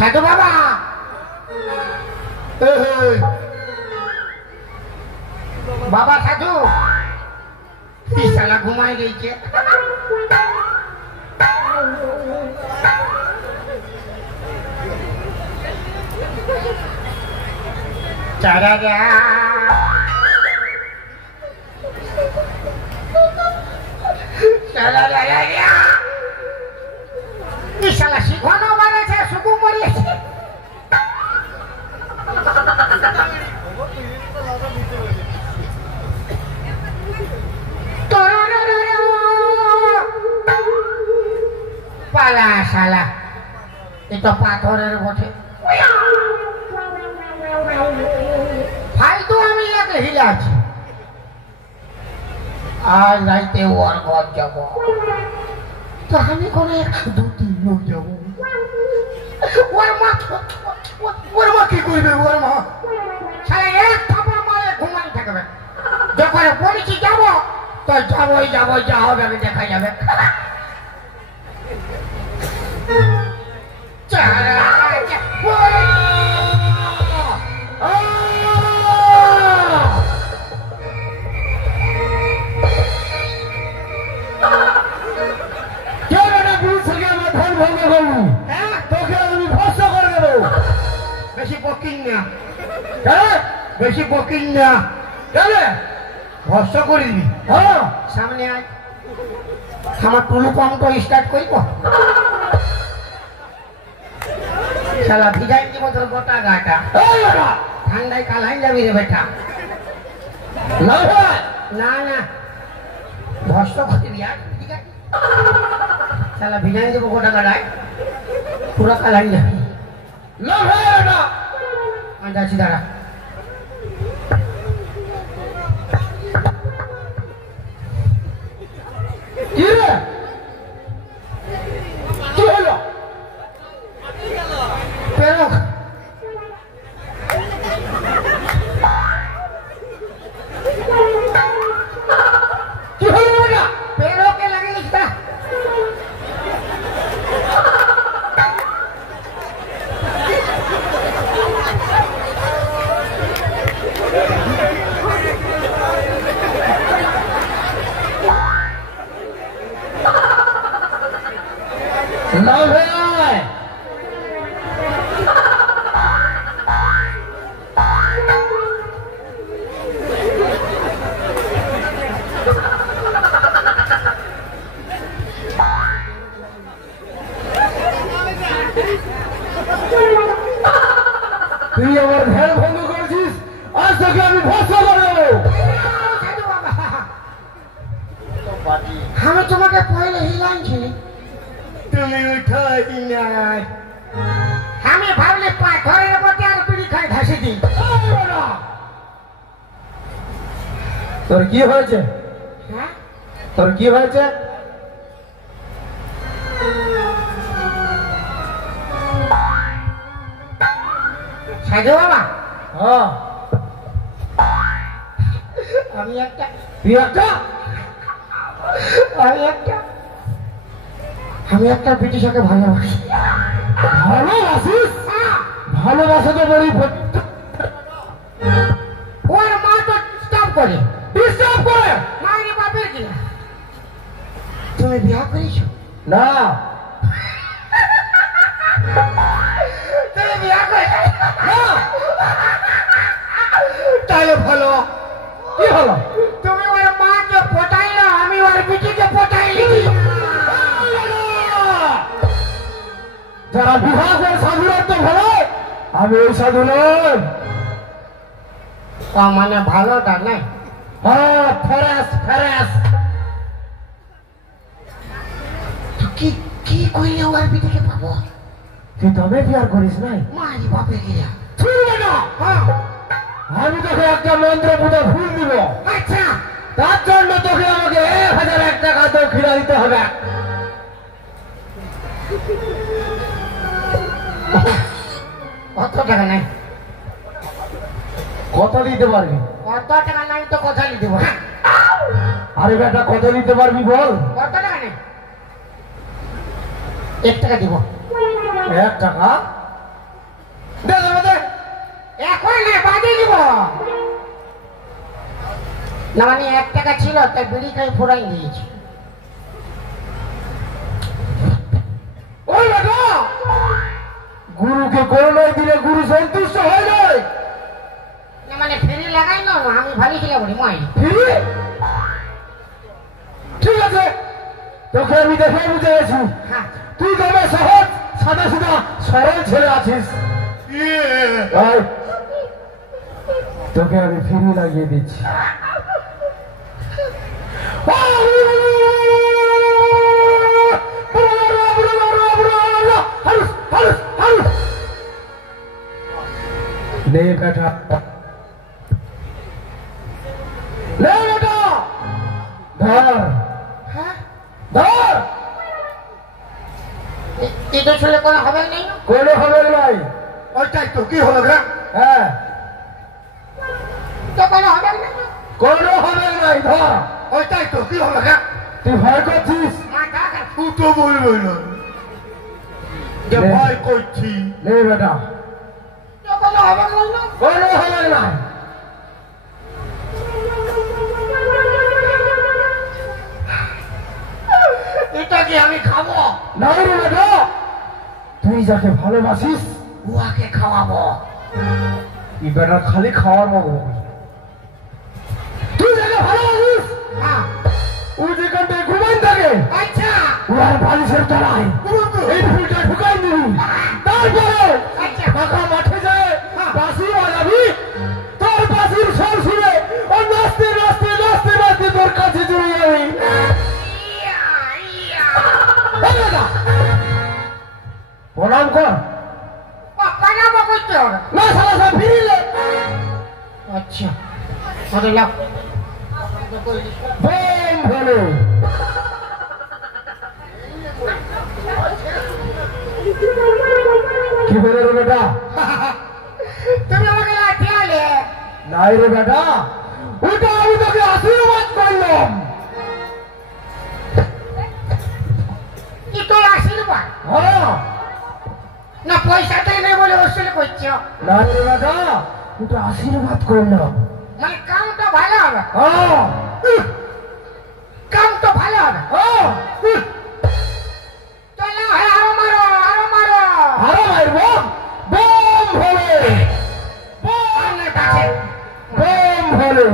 साधु बाबा बाबा साधु साला घुमाई गई के चारा साला शिखनो मारे छे सुकु मरी छे पाला साला ये तो पाथरेर बटे फालतू आमी एक हिला छी आज राइते ओर घर जाबो तो हमें कोने 2-3 लोग जाबो वर्मा की করবে वर्मा साला एक থাপড় মারে ঘুমাই থাকবে যখন বলেছি যাব তো যাবই যাব যা হবে আমি দেখা যাবে বেশি বকিং না চলে ভস্য করে দিবি হ্যাঁ সামনে আয় আমার টুলু পাম্পটা স্টার্ট করব শালা ভিজাই দিব তোর গোটা গাটা ঠান্ডায় কালাই যাবি রে বেটা না না ভস্য করে দিবি আর ঠিক আছে শালা ভিজাই দিব গোটা গাটায় পুরো কালাই যাবি যাচ্ছি দাঁড়া কি হলো পেরক কি হলো না পেরকে লাগিস না তুই আমার ধ্যান ভঙ্গ করেছিস আজ থেকে আমি ভস্ম করে দেবো আমি তোমাকে পয়লে হিলাইছি তুমি উঠাই নাই আমি ভাবলে পাথরের মধ্যে আর পিড়ি খাই ঘাসে দিই তোর কি হয়েছে হ্যাঁ তোর কি হয়েছে সাজু বাবা হ্যাঁ আমি একটা ব্রিটিশকে ভালোবাসি ভালোবাসিস ভালোবাসা তো বলি ওর মা তো ডিস্টার্ব করে মায়ের বাপের কিনা তুমি বিয়া করেছো না তুমি বিয়া করেছো তাহলে ভালো কি হলো তুমি ওর মাকে পটাইলো আমি ওর বিটিকে পটাইলি যারা বিবাহ করে সাধুরার তো ভালো আমি ওই সাধু নই মানে ভালোটা নাই হ্যাঁ ফেরাস কি কি কইলে ওর বিটিকে পাবো তুই তবে বিয়ার করিস নাই? মারি বাপে গিয়া শুনবে না, হ্যাঁ আমি তোকে একটা মন্ত্র পুজো ফুল দিব। আচ্ছা তার জন্য তোকে আমাকে 1001 টাকা দক্ষিণা দিতে হবে। কত টাকা নাই? কত দিতে পারবি? কত টাকা নাই তো কথা দিতে দেবো। আরে বেটা কত দিতে পারবি বল? কত টাকা নেই? 1 টাকা দিব। 1 টাকা দে দে দে। এখন না বাদে দিব না, মানে 1 টাকা ছিল তাই বিড়ি খাই ফুরাই দিয়েছি। ওই বেটা গুরুকে করোনায় দিলে গুরু সন্তুষ্ট হয়ে যায় না, মানে ফেরি লাগাই না, আমি ভালো ছিল বলি মাই ফিরি। ঠিক আছে, তোকে আমি দেখে বুঝে গেছি হ্যাঁ তুই তবে সহজ সাদা সিধা সরল ছেলে আছিস। এই, তোকে আমি ফিরি লাগিয়ে দিচ্ছি। লে বেটা, লে বেটা, ধর হ্যাঁ ধর। এটা ছেলে কোনো হবে নেই। কোনো হবে নাই। ওইটাই তো কি হলো রে? হ্যাঁ তো কোনো হবে না, কোনো হবে নাই, ধর। ওইটাই তো কি হলো রে? তুই ভয় করছিস? মাথা খারাপ। ফুটো বলবে না যে ভয় করছি। লে বেটা, তো কোনো হবে না। কোনো হবে নাই। এটা কি আমি খাবো? নাই রে বেটা, তুই যাকে ভালোবাসিস উহাকে খাওয়াবো। এই বেটা খালি খাওয়ার মতো। তুই যাকে ভালোবাসিস হ্যাঁ ও যেখানটায় ঘুমাই থাকে আচ্ছা উহার বালিশের তলায় এই ফুলটা ঢুকাই দিবি। তারপরে আচ্ছা ফাঁকা মাঠে যায় বাঁশি বাজাবি, তোর বাঁশির স্বর শুনে ও নাচতে নাচতে নাচতে নাচতে তোর কাছে চলে যাবি। ইয়া, ইয়া। এই বেটা, প্রণাম কর। ও, পানামা করতে হবে। না সালা সব ফিরিলে আচ্ছা আরে লাভ বোম ভোলে। কি বলে রে বেটা? তুমি আমাকে লাঠি আলে। নাই রে বেটা, ওটা আমি তোকে আশীর্বাদ করলাম। কি তোর আশীর্বাদ? হ্যাঁ না পয়সাটাই নেই বলে ওসুল করছো? নাই রে বেটা, ওটা আশীর্বাদ করলাম। মানে কামটা ভালো হবে। হ্যাঁ কাম তো ভালো হবে। হ্যাঁ, চলো হ্যাঁ আরো মারো আরো মারো। আরো মারবো। বোম ভোলে, অনেক আছে। বোম ভোলে।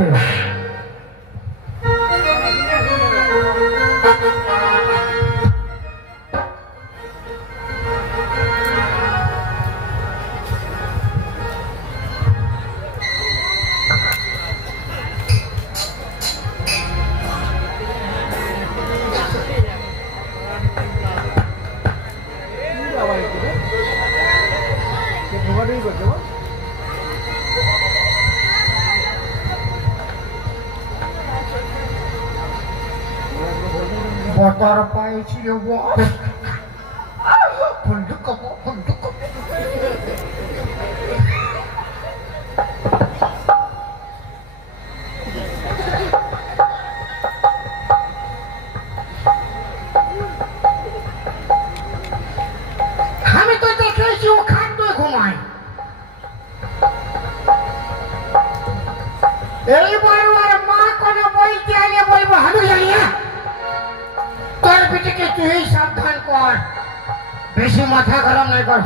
বটার পাইছি রে বস। বন্দুক কাপো বন্দুক কাপো। আমি তো দেখেছি ও খাটে ঘুমায়। এইবার ওর মা কোনো বইতে আলে বলবো আমি জানি না। তোর বেটিকে তুই সাবধান কর, বেশি মাথা গরম নাই কর।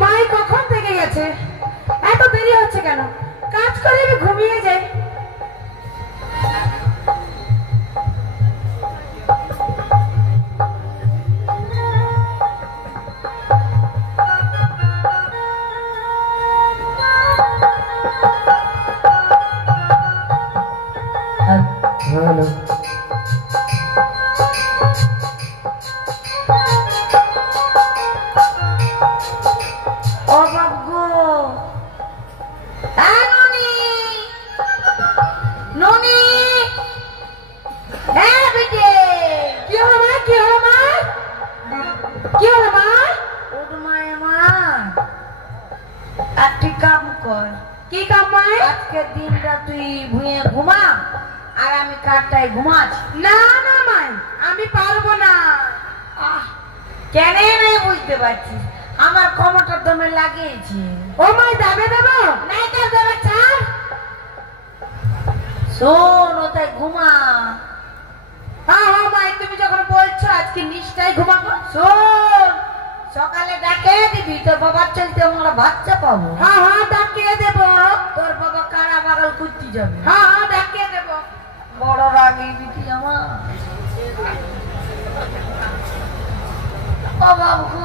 মাই কখন থেকে গেছে? এত দেরি হচ্ছে কেন? কাজ করে আমি ঘুমিয়ে যাই। হ্যালো ও বাবু ননি ননি হ্যাঁ বেটে কি হলো মা কি হলো মা কি হলো মা ওর মায়ের মা একটি কাম কর কি কাম মা আজকের দিনটা তুই ভুঁয়ে ঘুমা আর আমি কারটায় ঘুমাচ্ছি না না মাই আমি পারবো না কেন নেই বুঝতে পারছিস আমার কোমরটা দমে লাগিয়েছি ও মাই দাবে দেবো নাই তো দেবে ছাড় শোন ওটাই ঘুমা হ্যাঁ হ্যাঁ মাই তুমি যখন বলছো আজকে নিশ্চয়ই ঘুমাবো শোন সকালে ডাকে দিবি তোর বাবার চলতে আমরা বাচ্চা পাবো হ্যাঁ হ্যাঁ ডাকিয়ে দেব তোর বাবা কারা বাগাল করতে যাবে হ্যাঁ হ্যাঁ ডাকিয়ে দেব বড় রাগি বিটি আমার ও বাবু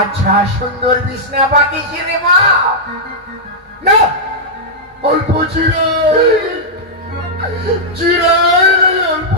আচ্ছা সুন্দর বিছনা পাকিয়েছি রে মা না অল্প চিরাই চিরাই অল্প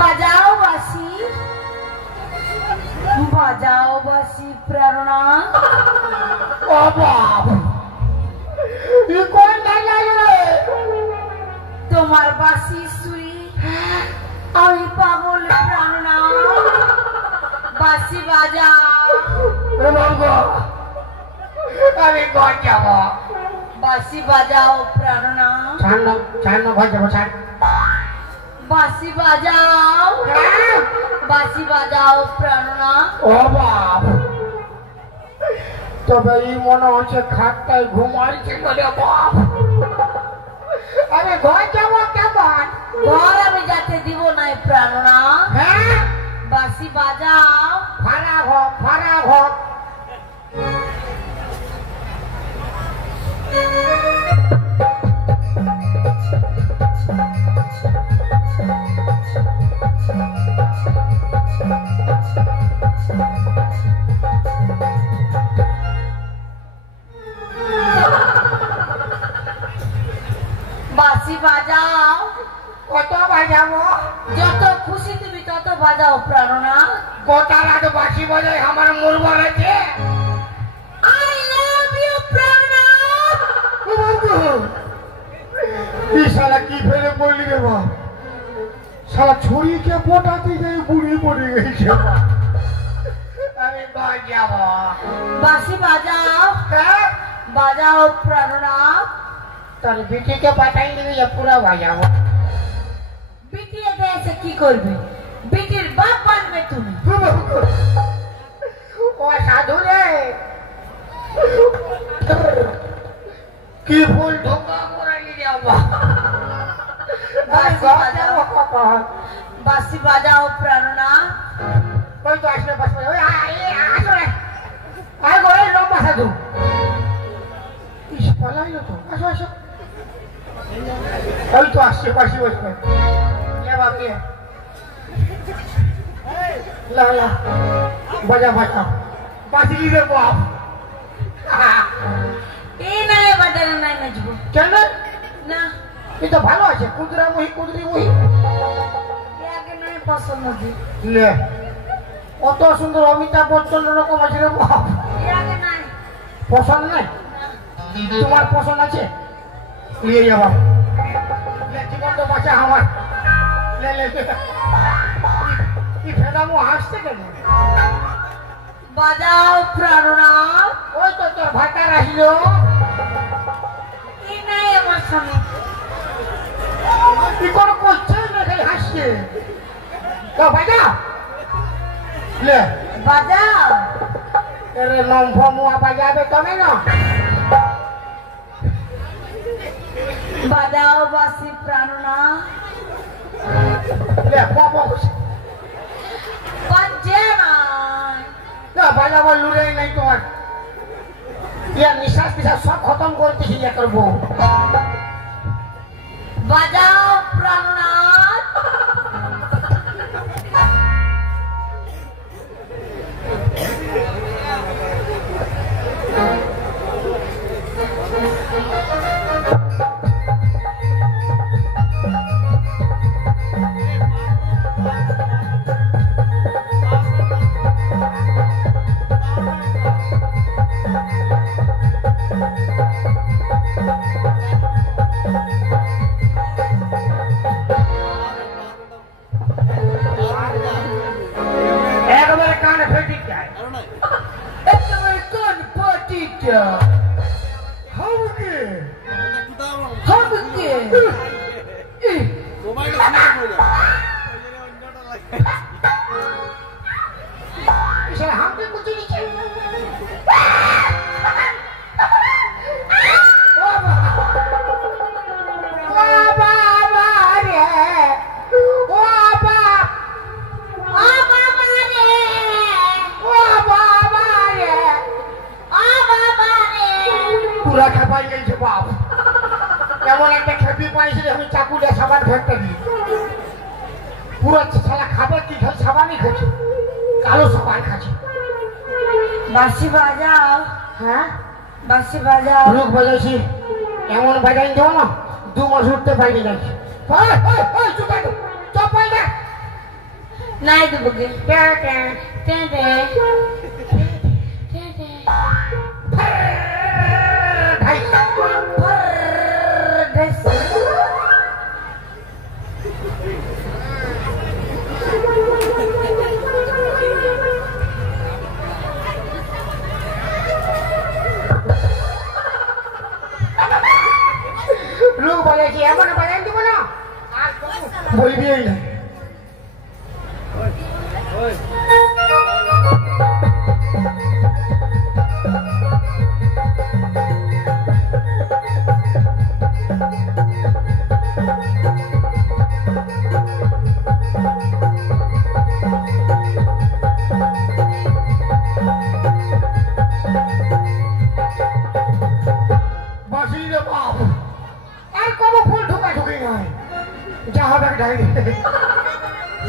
বাজাও বাসি প্রেরণা। ও বাপ ই কোন জায়গায় রে? তোমার বাসি সুরি আমি পাগল প্রেরণা। বাসি বাজাও। আমি ঘর যাব। বাসি বাজাও প্রেরণা। ছাড় ঘর যাবো ছাড়। বাসি বাজাও প্রেরণা। ও বাপ তবে এই মনে হচ্ছে খাটটায় ঘুমাইছিল রে বাপ। আমি ঘর যাবো কেমন? ঘর আমি যাতে দিব নাই প্রেরণা। হ্যাঁ বাসি বাজাও। ভাড়া হোক বাসি বাজাও। কত বাজাবো? যত খুশি তুমি তত বাজাও প্রেরণা। গোটা রাত বাসি বাজায় আমার মরবার আছে। আই লাভ ইউ প্রেরণা। এই শালা কি ফেলে বললি রে বাপ? শালা ছড়িয়ে পোটাতে যাই বুড়ি পড়ে গেছে। আমি ঘর যাব। বাসি বাজাও প্রেরণা। তোর বিটিকে পাঠাই দিবি যে পুরো বাজাবো। বিটিয়ে দেশে কি করবে? বিটির বাপ বানবে তুমি। ও সাধু রে কি ফুল ঢোকা করাইলি রে বাবা। বাসি বাজাও প্রেরণা। ওই তো আসলে বাস ওই আসো রে আয় গো লম্বা সাধু। ইস পালাইলো তো। আসো ওই তো আসছে পাশে বসবে। বাকি লা বাজা বাঁচিলি রে বাপ। এই নাই বাজারে নাই নাচবো কেন? না এই তো ভালো আছে কুদরা কুদরি মুহি। আগে নাই পছন্দ দি লে অত সুন্দর অমিতাভ বচ্চন রকম আছে রে বাপ। আগে নাই পছন্দ নাই? তোমার পছন্দ আছে? নিয়ে যাবা। জীবন তো বাঁচা আমার। কি ফেদামো হাসছে কেন? বাজাও প্রেরণা। ওই তো তোর ভাতার আসলো। এই নাই আমার স্বামী। কি করে করছে না খালি হাসছে। তো বাজা লে বাজাও। এর লম্ফমুয়া বাজাবে তবে না। বাজাও বাসি প্রেরণা। লে বাবা বাজে না না বাজাবার লুড়াই নাই তোমার। ইয়ার নিঃশ্বাস পিশ্বাস সব খতম করতেছি ইয়ে করবো। বাজাও প্রেরণা। একবারে কানে ফেটি যায়। একেবারে কোন পার্টিটা? হাউকে হামকে সে হামকে কুচি নিচ্ছে। পুরা খেপাই গেছে বাপ। এমন একটা খেপি পাইছি আমি চাকু দিয়ে সাবান ফেলতে দিই। পুরো শালা খাবার কি খাই সাবানই খাচ্ছে। কালো সাবান খাচ্ছে। বাসি বাজাও। হ্যাঁ বাসি বাজাও। লোক বাজাইছি এমন বাজাই দেবো না 2 মাস উঠতে পারিনি যাচ্ছি। চপ পাই না নাই দেবো গে লোক বলেছি এমন বাজান দিব না আর বলবিই না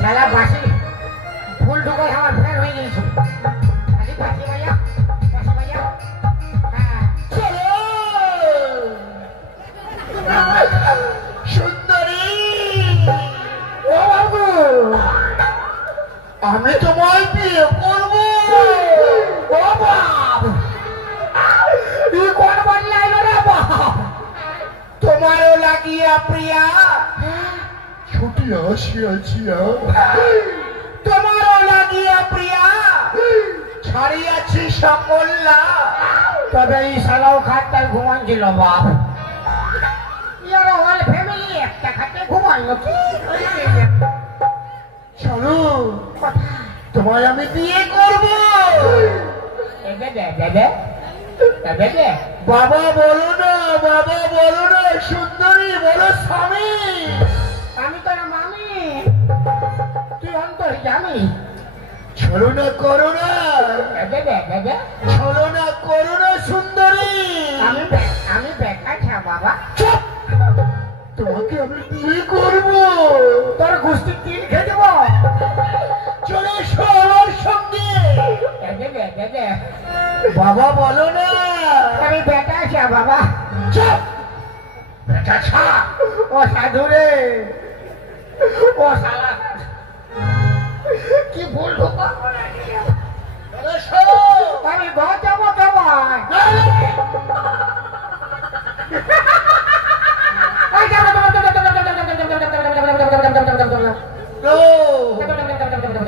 साला बासी फूल ढुका हमार फैन हो गई छो अजी बासी भैया चलो सुंदरी ओ बाबू আমি তোমায় বিয়ে করব ও বাপ এই কোন বললাইলো রে বাপ তোমারও লাগিয়া প্রিয়া ছুটি আসিয়াছিয়া তোমারও লাগিয়া প্রিয়া ছাড়িয়াছি সকল্লা তবে এই শালাও খাটটায় ঘুমাইছিল বাপ ইয়ারও হল ফ্যামিলি একটা খাটে ঘুমাইলো কি চলো তোমায় আমি বিয়ে করবো বাবা বলো না সুন্দরী বলো স্বামী আমি তোর মামি তুই অন্তর জানি ছলনা করো না ছলনা করো না সুন্দরী আমি বেকার বাবা তোমাকে আমি বিয়ে করবো তোর গোষ্ঠী তিল খেয়ে দেবো চলে এসো আমার সঙ্গে বাবা বলো না আমি বেটা ছা বাবা চুপ বেটা ছা ও সাধু রে ও শালা কি ভুল ঢোকা আমি ঘর যাবো কেমন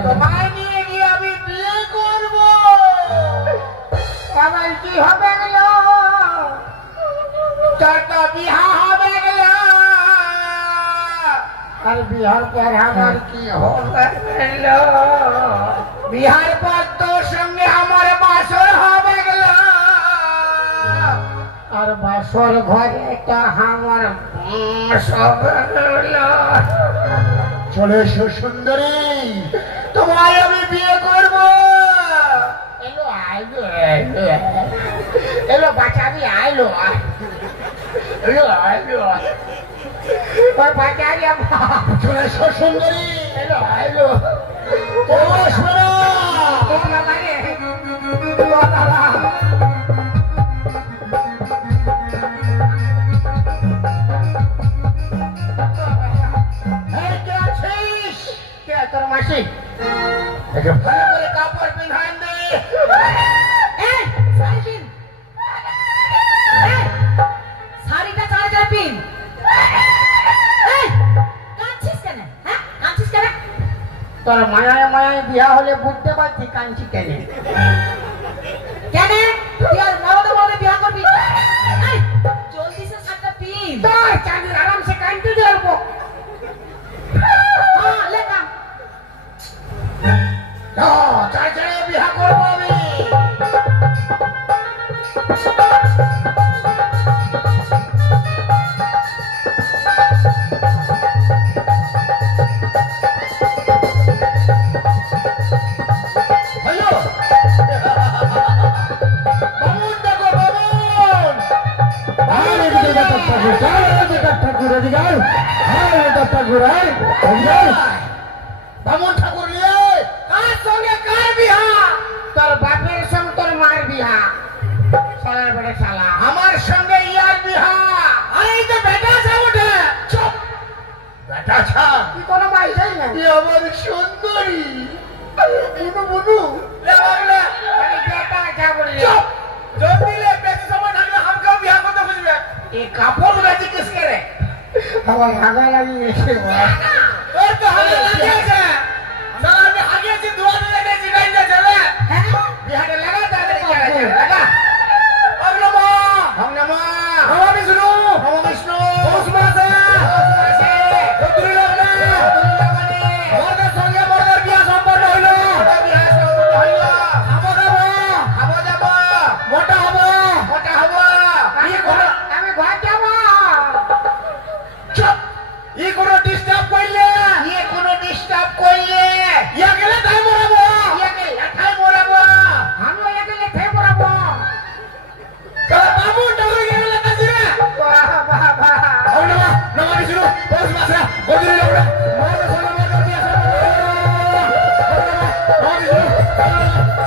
তোমায় নিয়ে গিয়ে আমি বিয়ে করবো আমার কি হবে গেলো চারটা বিহা হবে গেলো আর বিহার পর আমার কি হবে গেলো বিহার পর তোর সঙ্গে আমার বাসর হবে গেলো আর বাসর ঘরে একটা আমার সব গেলো চলে এসো সুন্দরী তোমায় আমি বিয়ে করবো এলো বাচ্চারি আইলো বাচ্চারি চলে এসো সুন্দরী এলো আইলো তোর মাসি ভালো করে কাপড় পিন্ধান দে শাড়িটা চালা চালা পিন কাঁদছিস কেন হ্যাঁ কাঁদছিস কেন তোর মায়ায় মায়ায় বিয়া হলে বুঝতে পারছি কাঁদছি কেন কেন তুই আর মরদে মরদে বিয়া করবি জলদি সে শাড়িটা পিন তোর চাঁদের আরামসে কাঁদতে দেবো হ্যাঁ লেখা চাচড়ে বিয়া করবো আমি বামন ঠাকুর নিয়ে কার সঙ্গে কার বিহা তোর বাপের সঙ্গে তোর মার বিহা সালার বেটা শালা আমার সঙ্গে ইয়ার বিহা আরে তো বেটা সব উঠে চুপ আচ্ছা তুই কোনো মাইটাই না এ আমার সুন্দরী বুনু বুনু লে বাংলা আরে বেটা যাবো রে চুপ জোর দিলে বেশি সময় থাকলে আমাকেও বিয়া করতে বুঝবে এই কাপড় গাছি কিসকে রে আমার হাগা লাগিয়েছে ওর তো হাতে লাগিয়েছে সালা আমি হাগিয়েছি দুয়ারে লেগেছি গাইতে চলে হ্যাঁ বিহারে লাগা তাড়াতাড়ি লাগা ওম নমঃ ওম নমঃ নমঃ বিষ্ণু নমঃ বিষ্ণু ওসমাসে নমস্তে চতুরি লগনে দুর্গামণি মর্দের সঙ্গে মর্দের বিয়া সম্পন্ন হইল বিহার সৌরভ হইল খাবো খাবো খাবো যাবো মোটা হবো মোটা হবো আমি ঘর যাবো চুপ ই কোনো ডিস্টার্ব করলে ইয়ে কোনো ডিস্টার্ব করলে ইয়া গেলে তাই মরাবো ইয়াকে লাঠায় মরাবো আমিও ইয়াকে লাঠায় মরাবো তাহলে বাবু টাকা গেলে কাছে রে বাহ বাহ বাহ ওম নমঃ নমঃ বিষ্ণু ওসমাসে চতুরি লগনে মর্দের সঙ্গে মর্দের বিয়া সম্পন্ন হইল ওম নমঃ নমঃ বিষ্ণু